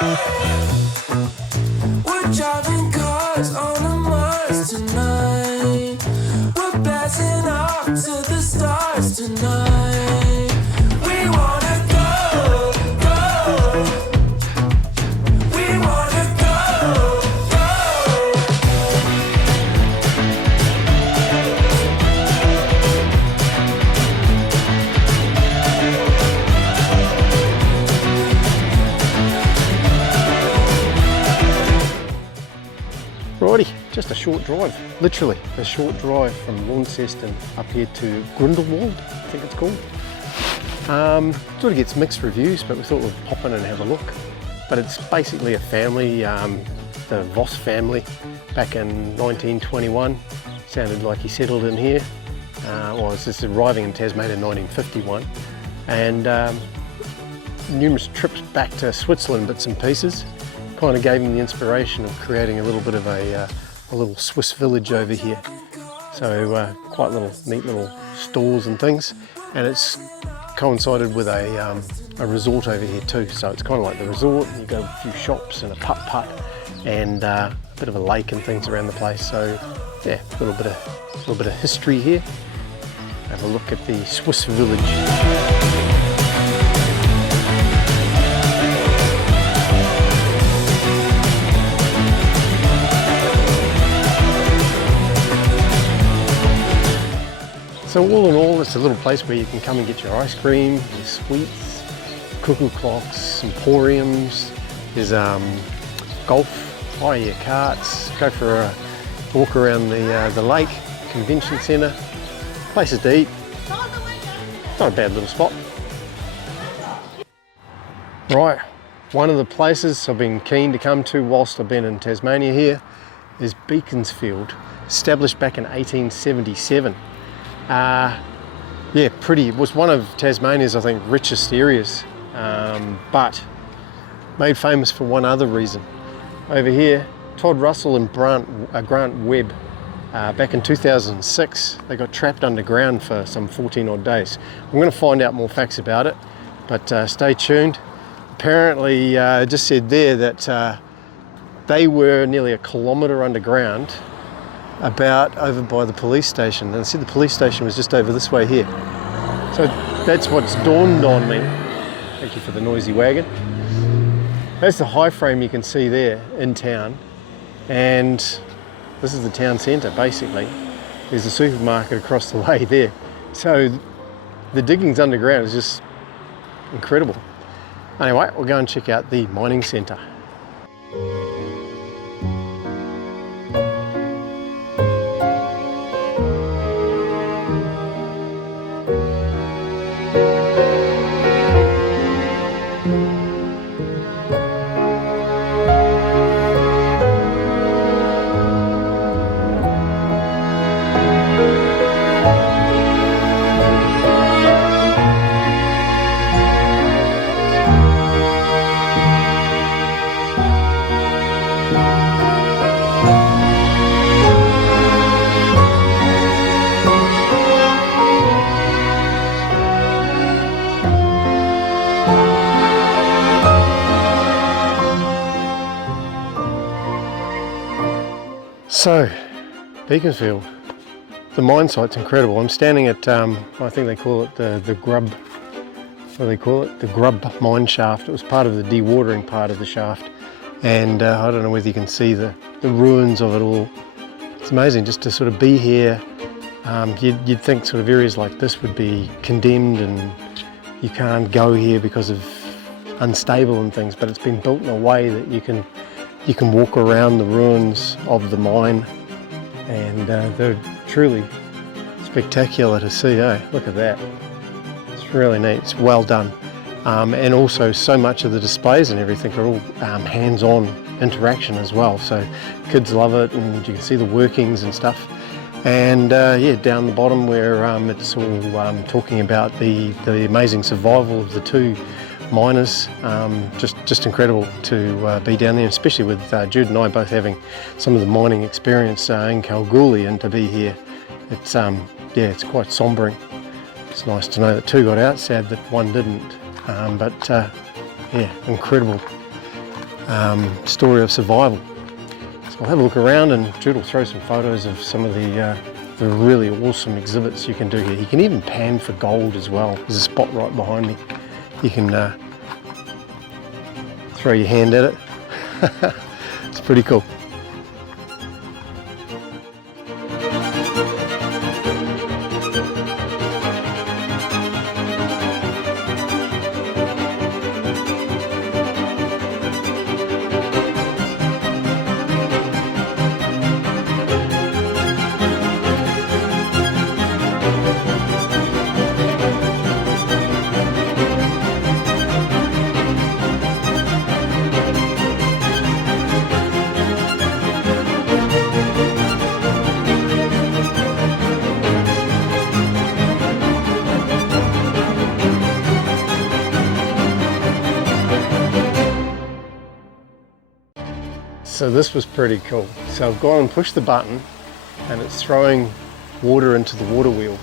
We're driving cars on a Mars tonight. We're passing off to the stars tonight. We wanna go, go. We wanna go, go. Righty, just a short drive, literally a short drive from Launceston up here to Grindelwald, I think it's called. Sort of gets mixed reviews, but we thought we'd pop in and have a look. But it's basically a family, the Voss family, back in 1921. Sounded like he settled in here. Well, it's just arriving in Tasmania in 1951. And numerous trips back to Switzerland, bits and pieces. Kind of gave him the inspiration of creating a little bit of a little Swiss village over here. So quite neat little stores and things, and it's coincided with a resort over here too. So it's kind of like the resort. You've got a few shops and a putt and a bit of a lake and things around the place. So yeah, a little bit of history here. Have a look at the Swiss village. So all in all, it's a little place where you can come and get your ice cream, your sweets, cuckoo clocks, emporiums. There's golf, hire your carts, go for a walk around the lake, convention centre, places to eat. Not a bad little spot. Right, one of the places I've been keen to come to whilst I've been in Tasmania here is Beaconsfield, established back in 1877. Yeah, it was one of Tasmania's, I think, richest areas, but made famous for one other reason. Over here, Todd Russell and Grant Webb, back in 2006, they got trapped underground for some 14 odd days. I'm going to find out more facts about it, but stay tuned. Apparently, it just said there that they were nearly a kilometre underground, about over by the police station, and I said the police station was just over this way here. So that's what's dawned on me. Thank you for the noisy wagon. That's the high frame you can see there in town, and this is the town centre basically. There's a supermarket across the way there. So the diggings underground is just incredible. Anyway, we'll go and check out the mining centre. So, Beaconsfield, the mine site's incredible. I'm standing at, I think they call it the grub, what do they call it? The grub mine shaft. It was part of the dewatering part of the shaft. And I don't know whether you can see the ruins of it all. It's amazing just to sort of be here. You'd think sort of areas like this would be condemned and you can't go here because of unstable and things, but it's been built in a way that you can walk around the ruins of the mine, and they're truly spectacular to see, eh? Look at that. It's really neat. It's well done. And also so much of the displays and everything are all hands-on interaction as well. So kids love it, and you can see the workings and stuff. And yeah, down the bottom where it's all talking about the amazing survival of the two miners. Just incredible to be down there, especially with Jude and I both having some of the mining experience in Kalgoorlie, and to be here, it's yeah, it's quite sombering. It's nice to know that two got out, sad that one didn't, but yeah, incredible story of survival. So I'll have a look around, and Jude will throw some photos of some of the really awesome exhibits you can do here. You can even pan for gold as well. There's a spot right behind me. You can throw your hand at it. It's pretty cool. So this was pretty cool. So I've gone and pushed the button and it's throwing water into the water wheel.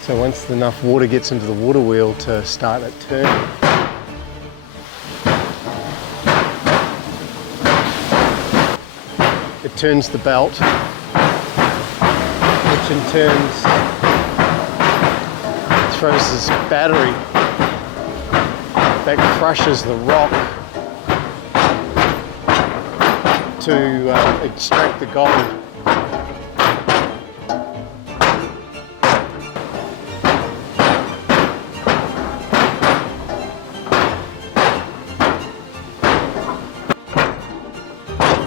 So once enough water gets into the water wheel to start it turning, it turns the belt, which in turn throws this battery that crushes the rock to extract the gold.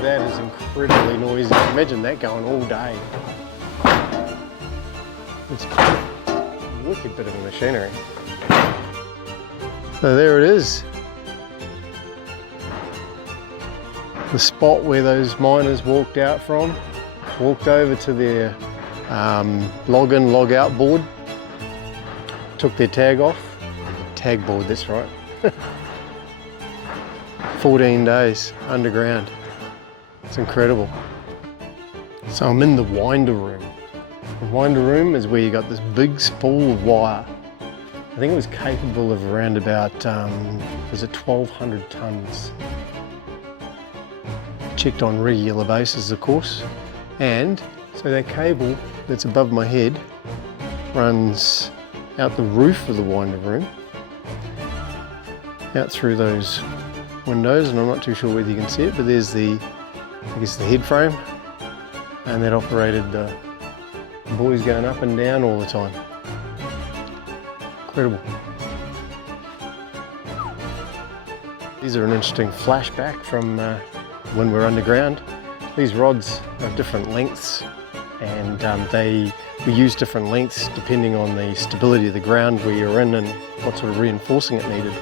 That is incredibly noisy. Imagine that going all day. It's a wicked bit of machinery. So there it is. The spot where those miners walked out from, walked over to their log in, log out board, took their tag off. Tag board, that's right. 14 days underground. It's incredible. So I'm in the winder room. The winder room is where you got this big spool of wire. I think it was capable of around about, was it 1,200 tonnes? Checked on a regular basis, of course. And so that cable that's above my head runs out the roof of the winder room, out through those windows, and I'm not too sure whether you can see it, but there's the, I guess, the head frame, and that operated the buoys going up and down all the time. Incredible. These are an interesting flashback from when we're underground. These rods are different lengths, and we use different lengths depending on the stability of the ground where you're in and what sort of reinforcing it needed.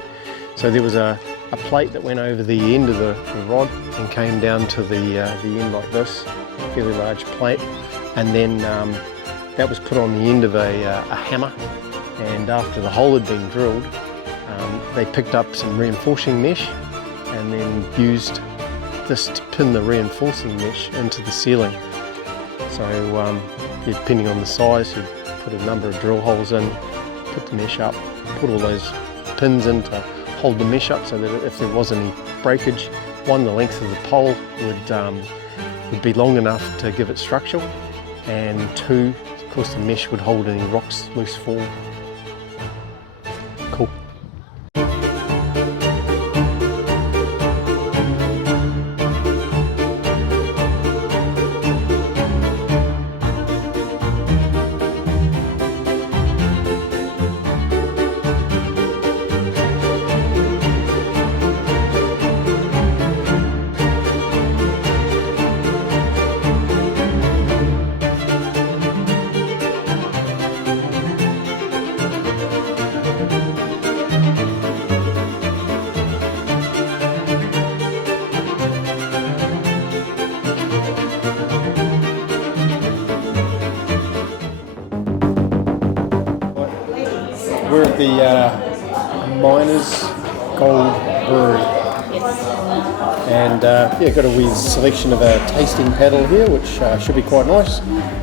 So there was a plate that went over the end of the rod and came down to the end like this, a fairly large plate, and then that was put on the end of a hammer, and after the hole had been drilled, they picked up some reinforcing mesh and then used this to pin the reinforcing mesh into the ceiling. So depending on the size, you put a number of drill holes in, put the mesh up, put all those pins in to hold the mesh up so that if there was any breakage, one, the length of the pole would be long enough to give it structure, and two, of course, the mesh would hold any rocks loose fall. Cool. We're at the Miners Gold Brewery. Yes. And yeah, got a wee selection of a tasting paddle here, which should be quite nice.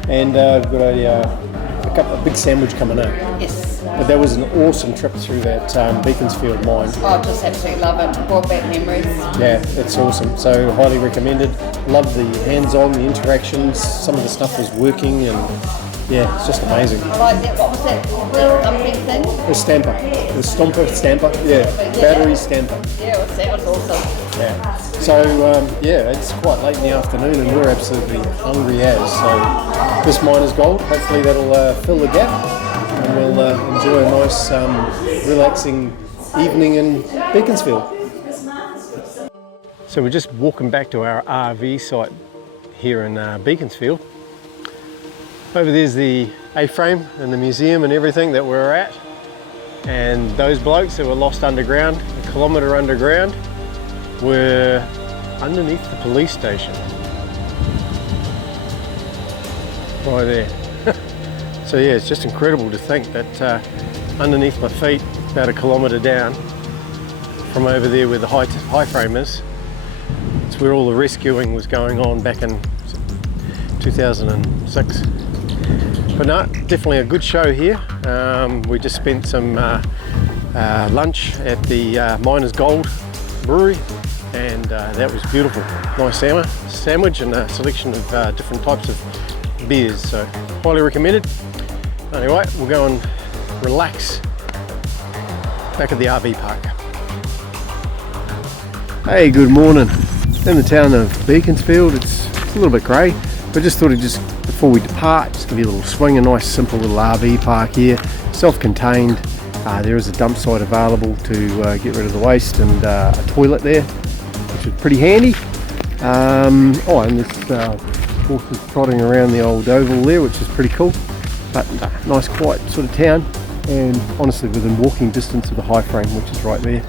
And we've got a big sandwich coming up. Yes. But that was an awesome trip through that Beaconsfield mine. Oh, just absolutely love it. Brought back memories. Yeah, it's awesome. So highly recommended. Love the hands-on, the interactions. Some of the stuff was working, and yeah, it's just amazing. I like that. What was that? The thumping thing? The stamper, the stamper. Yeah, battery stamper. Yeah, that was awesome. Yeah. So yeah, it's quite late in the afternoon, and we're absolutely hungry as. So this mine is gold. Hopefully that'll fill the gap, and we'll enjoy a nice, relaxing evening in Beaconsfield. So we're just walking back to our RV site here in Beaconsfield. Over there's the A-frame and the museum and everything that we're at. And those blokes that were lost underground, a kilometre underground, were underneath the police station. Right there. So yeah, it's just incredible to think that underneath my feet, about a kilometre down, from over there where the high frame is, it's where all the rescuing was going on back in 2006. But no, definitely a good show here. We just spent some lunch at the Miners Gold Brewery, and that was beautiful. Nice sandwich and a selection of different types of beers, so highly recommended. Anyway, we'll go and relax back at the RV park. Hey, good morning. In the town of Beaconsfield. It's a little bit grey, but just thought before we depart, just give you a little swing. A nice simple little RV park here, self-contained. There is a dump site available to get rid of the waste, and a toilet there, which is pretty handy. And this horse is trotting around the old oval there, which is pretty cool. But nice quiet sort of town, and honestly within walking distance of the high frame, which is right there.